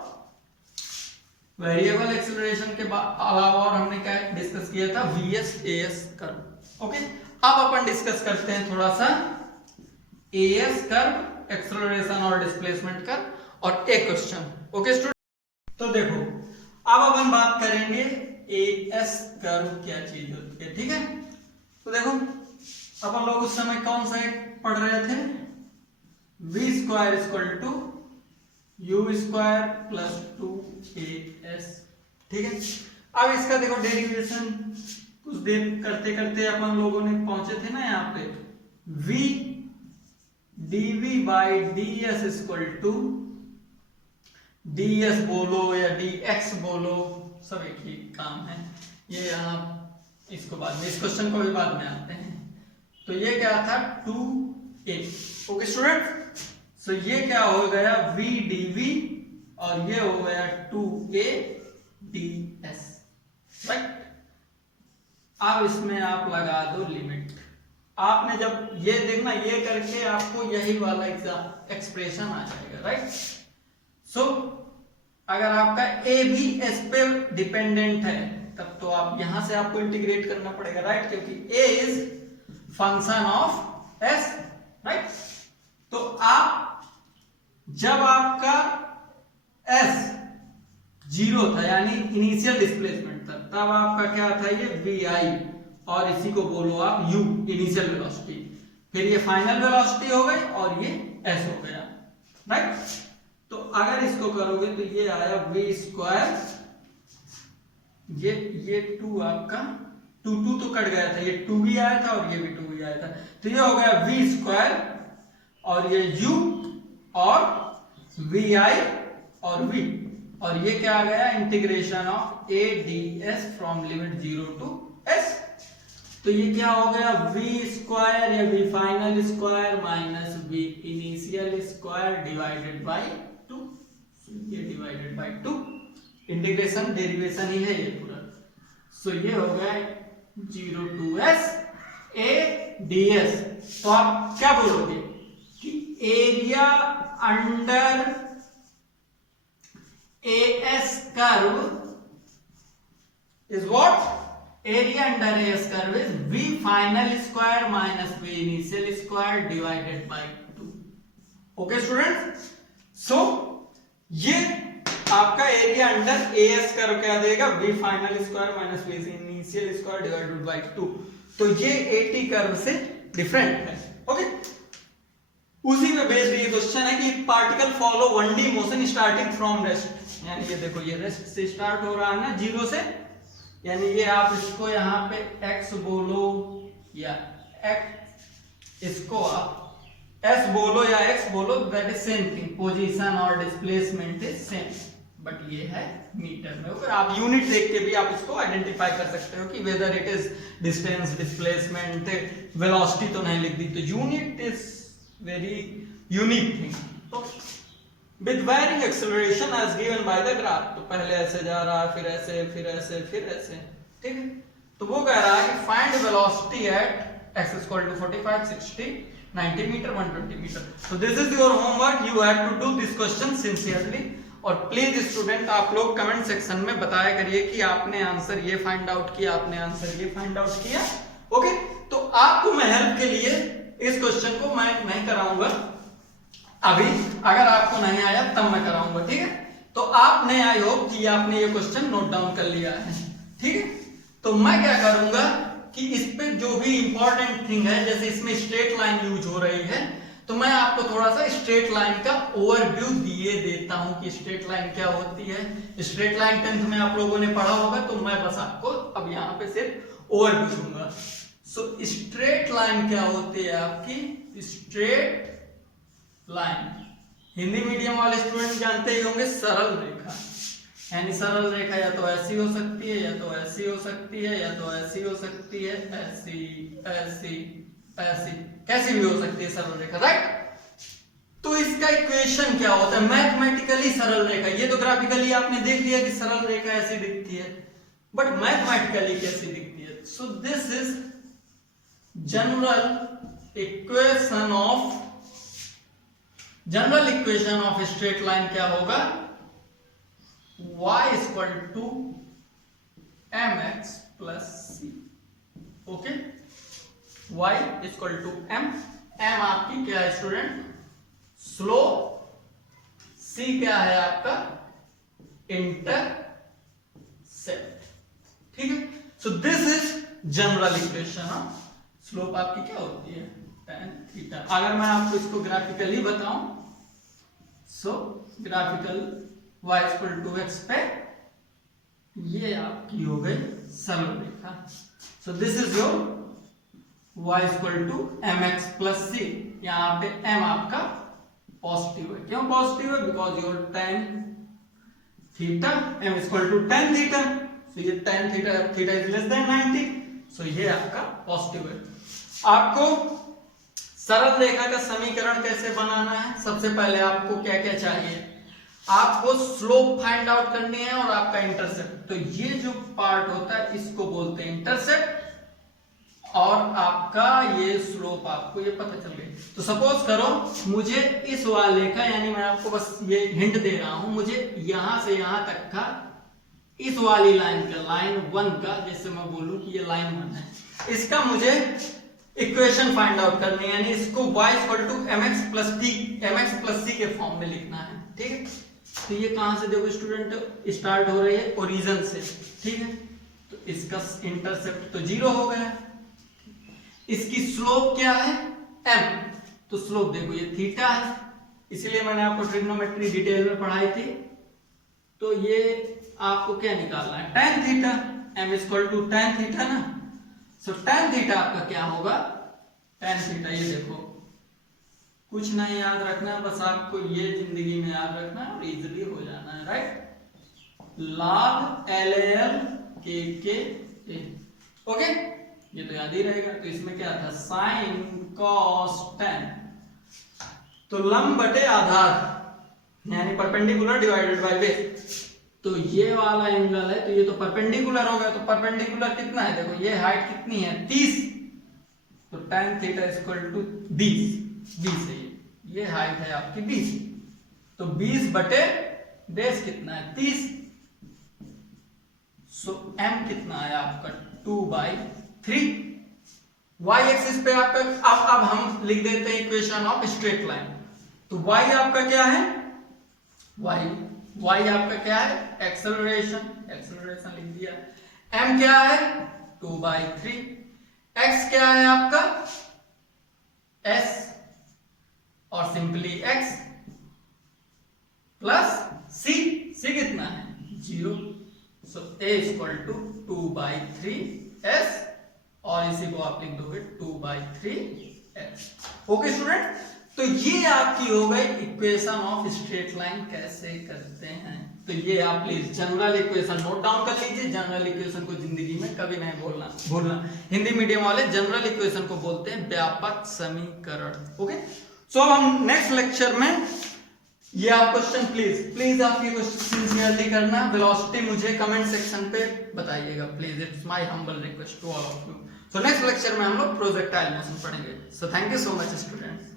वेरिएबल एक्सेलरेशन के अलावा और हमने क्या डिस्कस किया था, vs as कर्व। ओके, अब अपन डिस्कस करते हैं थोड़ा सा as कर्व, एक्सेलरेशन और डिस्प्लेसमेंट कर्व और एक क्वेश्चन। ओके स्टूडेंट, तो देखो अब अपन बात करेंगे as कर्व क्या चीज होती है। ठीक है, तो देखो अपन लोग उस समय कौन सा एक पढ़ रहे थे, v square equal to u square plus 2as। ठीक है, अब इसका देखो डेरिवेशन कुछ देर करते करते अपन लोगों ने पहुंचे थे ना यहाँ पे, v dv by ds equal to ds बोलो या dx बोलो, सब एक ही काम है। ये यहाँ इसको बाद में, इस क्वेश्चन को भी बाद में आते हैं। तो ये क्या था 2a। ओके स्टूडेंट, सो ये क्या हो गया v dv और ये हो गया 2a ds, राइट। अब इसमें आप लगा दो लिमिट। आपने जब ये देखना, ये करके आपको यही वाला एक्सप्रेशन आ जाएगा, राइट। सो अगर आपका a भी s पे डिपेंडेंट है तब तो आप यहां से आपको इंटीग्रेट करना पड़ेगा, राइट, क्योंकि a is function of s, right. तो आप जब आपका s जीरो था यानी इनिशियल डिस्प्लेसमेंट था, तब आपका क्या था, ये vi, और इसी को बोलो आप u इनिशियल वेलोसिटी, फिर ये फाइनल वेलोसिटी हो गई और ये s हो गया, राइट। तो अगर इसको करोगे तो ये आया v स्क्वायर, ये 2 आपका 2 तो कट गया था, ये 2 भी आया था और ये भी 2 भी आया था, तो ये हो गया v स्क्वायर और ये u और vi और v, और ये क्या आ गया, integration of a ds from limit 0 to s। तो ये क्या हो गया, v स्क्वायर या v final square minus v initial square divided by 2, ये डिवाइडेड बाय 2, इंटीग्रेशन डेरिवेशन ही है ये पूरा। सो ये हो गया 0 टू s a ds। तो आप क्या बोलोगे कि area under as curve is what, area under as curve is v final square minus v initial square divided by 2। Okay student, so ये आपका एरिया अंडर as कर्व क्या देगा, v final square minus v initial square divided by 2। तो ये at curve से different है। Okay, उसी में बेस्ड ये क्वेश्चन है कि particle follow 1D motion starting from rest, यानी ये देखो ये रेस्ट से स्टार्ट हो रहा है ना, जीरो से, यानी ये आप इसको यहाँ पे x बोलो या x, इसको आप s बोलो या x बोलो, that is same thing, position और डिस्प्लेसमेंट इज सेम, बट ये है मीटर में। अगर आप यूनिट देख के भी आप इसको आइडेंटिफाई कर सकते हो कि whether it is distance, displacement, velocity तो नहीं लिख दी, तो unit is very unique thing. With varying acceleration as given by the graph, तो पहले ऐसे जा रहा है, फिर ऐसे, फिर ऐसे, फिर ऐसे, ठीक है। तो वो कह रहा है कि find velocity at x equal to 45, 60, 90 metre, 120 metre. तो this is your homework, you have to do this question sincerely. और प्लीज स्टूडेंट आप लोग कमेंट सेक्शन में बताया करिए कि आपने आंसर ये फाइंड आउट किया, आपने आंसर ये फाइंड आउट किया। ओके, तो आपको मैं हेल्प के लिए इस क्वेश्चन को मैं नहीं कराऊंगा अभी, अगर आपको नहीं आया तब मैं कराऊंगा, ठीक है। तो आपने, आई होप कि आपने ये क्वेश्चन नोट डाउन कर लिया है, ठीक है। तो मैं क्या करूंगा कि इस पे जो भी इंपॉर्टेंट थिंग है, जैसे इसमें स्ट्रेट लाइन यूज हो रही है, तो मैं आपको थोड़ा सा स्ट्रेट लाइन का ओवरव्यू दिए देता हूं कि स्ट्रेट लाइन क्या होती है। स्ट्रेट लाइन 10th में आप लोगों ने पढ़ा होगा, तो मैं बस आपको अब यहाँ पे सिर्फ ओवरव्यू दूंगा। सो स्ट्रेट लाइन क्या होती है आपकी, स्ट्रेट लाइन हिंदी मीडियम वाले स्टूडेंट जानते ही होंगे, सरल रेखा, यानी सरल रेखा या तो ऐसी हो सकती है, या तो ऐसी हो सकती है, या तो ऐसी हो सकती है, ऐसी ऐसी ऐसी, कैसी भी हो सकती है सरल रेखा, राइट। तो इसका इक्वेशन क्या होता है, मैथमेटिकली सरल रेखा। ये तो ग्राफिकली आपने देख लिया कि सरल रेखा ऐसी दिखती है, बट मैथमेटिकली कैसी दिखती है। So this is general equation of straight line क्या होगा, y equal to mx plus c। Okay, y equal to m आपकी क्या है स्टूडेंट, स्लोप, c क्या है आपका इंटरसेप्ट, ठीक है। So this is general equation of slope आपकी क्या होती है, tan थीटा। अगर मैं आपको इसको ग्राफिकली बताऊं, so graphical y equal to x पे ये आपकी हो गई सरल रेखा। So this is your y equal to mx plus c। यहां पे m आपका पॉजिटिव है, क्यों पॉजिटिव है, because your tan theta m equal to tan theta. So ये tan theta is less than 90, so ये आपका पॉजिटिव है। आपको सरल रेखा का समीकरण कैसे बनाना है, सबसे पहले आपको क्या क्या चाहिए, आपको स्लोप फाइंड आउट करनी है और आपका इंटरसेप्ट। तो ये जो पार्ट होता है इसको बोलते हैं इंटरसेप्ट, और आपका ये स्लोप आपको ये पता चल गई। तो सपोज करो मुझे इस वाले का, यानी मैं आपको बस ये हिंट दे रहा हूं, मुझे यहां से यहां तक का इस वाली लाइन का, लाइन 1 का, जैसे मैं बोलूं कि ये लाइन 1 है, इसका मुझे इक्वेशन फाइंड आउट करनी है, यानी इसको y equal to mx plus c के फॉर्म में लिखना है, ठीक है। तो ये कहां से देखो स्टूडेंट स्टार्ट हो रही है, ओरिजिन से, ठीक है। तो इसका इंटरसेप्ट तो 0 हो गया, इसकी स्लोप क्या है m, तो स्लोप देखो ये थीटा है, इसलिए मैंने आपको ट्रिग्नोमेट्री डिटेल में पढ़ाई थी। तो ये आपको क्या निकालना है, tan theta, m equal to tan theta ना। सो tan थीटा आपका क्या होगा, tan थीटा ये देखो कुछ नहीं याद रखना है, बस आपको ये जिंदगी में याद रखना है और इजीली हो जाना है, right. log LAL KK A, okay, ये तो याद ही रहेगा। तो इसमें क्या था, sin cos tan, तो लंब बटे आधार यानी परपेंडिकुलर डिवाइडेड बाय बेस। तो ये वाला एंगल है, तो ये तो परपेंडिकुलर हो गया, तो परपेंडिकुलर कितना है, देखो ये हाइट कितनी है 30, तो tan थीटा इक्वल टू 20 है, ये हाइट है आपकी 20, तो 20 बटे बेस कितना है 30। सो m कितना है आपका 2/3। y एक्सिस पे आपका अब हम लिख देते हैं इक्वेशन ऑफ स्ट्रेट लाइन। तो y आपका क्या है, y आपका क्या है, एक्सेलरेशन लिख दिया। m क्या है 2/3, x क्या है आपका s, और सिंपली x प्लस c कितना है 0। सो a इक्वल टू 2/3s, और इसी को आप लिख दोगे 2/3x। ओके स्टूडेंट, तो ये आपकी हो गई इक्वेशन ऑफ स्ट्रेट लाइन कैसे करते हैं। तो ये आप please general equation note down कर लीजिए। जनरल इक्वेशन को जिंदगी में कभी नहीं भूलना। हिंदी मीडियम वाले जनरल इक्वेशन को बोलते हैं व्यापक समीकरण। ओके, सो अब हम नेक्स्ट लेक्चर में ये आप क्वेश्चन प्लीज आप ये क्वेश्चन सिंसियरली करना, वेलोसिटी मुझे कमेंट सेक्शन पे बताइएगा please, it's my humble request to all of you. So next lecture में हम लोग प्रोजेक्टाइल मोशन पढ़ेंगे। So thank you so much student.